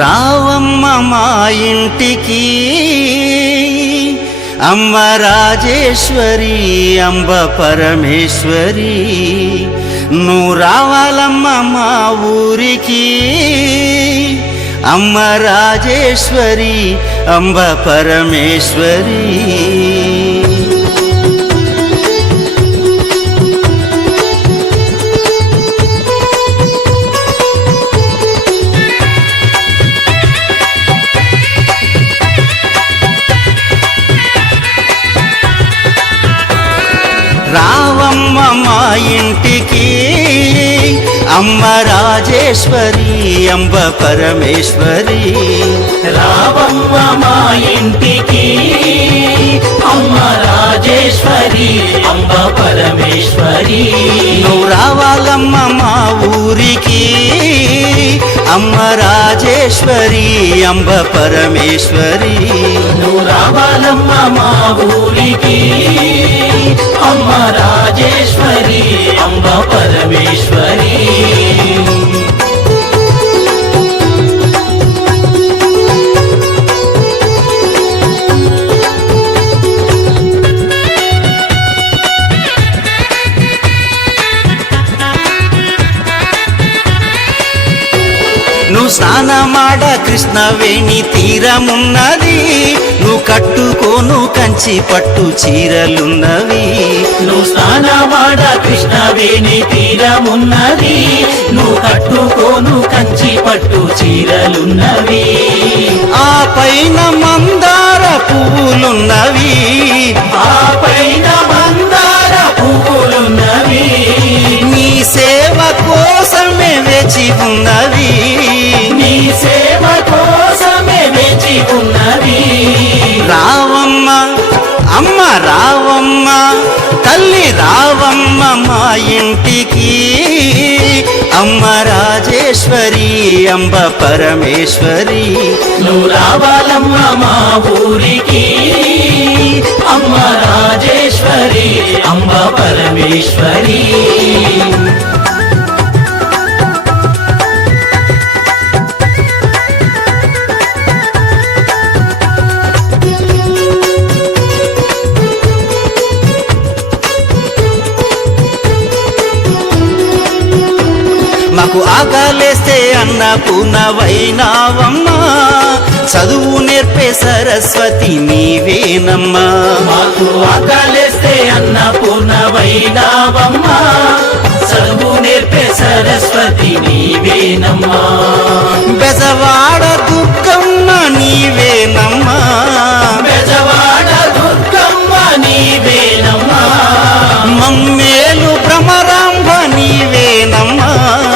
రావమ్మ మా ఇంటికి అమ్మ రాజేశ్వరి అంబ పరమేశ్వరి నువ్వు రావాలమ్మ మా ఊరికి అమ్మ రాజేశ్వరి అంబ పరమేశ్వరి రావమ్మ మా ఇంటికి అమ్మ రాజేశ్వరి అంబ పరమేశ్వరి రావమ్మ మా ఇంటికి అమ్మ రాజేశ్వరి అంబ పరమేశ్వరి నువ్వు రావాలమ్మ మా ఊరికి అమ్మ రాజేశ్వరి అంబ పరమేశ్వరి నువ్వు రావాలమ్మ మా ఊరికి అమ్మ రాజేశ్వరి అంబ పరమేశ్వరి నువ్వు స్నానమాడ కృష్ణవేణి తీరమున్నది నువ్వు కట్టుకోను కంచి పట్టు చీరలున్నవి నువ్వు స్నానమాడ కృష్ణవేణి తీరమున్నది నువ్వు కట్టుకోను కంచి పట్టు చీరలున్నవి ఆ పైన మందార పువ్వులున్నవి ఆ పైన మందార పువ్వులున్నవి నీ సేవ కోసమే వేచి ఉన్నవి నీ సేవ కోసమే వేచి ఉన్నవి రావమ్మ అమ్మ రావమ్మ తల్లి రావమ్మ మా ఇంటికి అమ్మ రాజేశ్వరి అంబ పరమేశ్వరి నువ్వు రావాలమ్మ మా ఊరికి అమ్మ రాజేశ్వరి అంబ పరమేశ్వరి మాకు ఆకలేస్తే అన్నపూర్ణవైనావమ్మా చదువు నేర్పే సరస్వతి నీవేనమ్మా మాకు ఆకలేస్తే అన్నపూర్ణవైనావమ్మా చదువు నేర్పే సరస్వతి నీవేనమ్మా బెజవాడ దుర్గమ్మ నీవే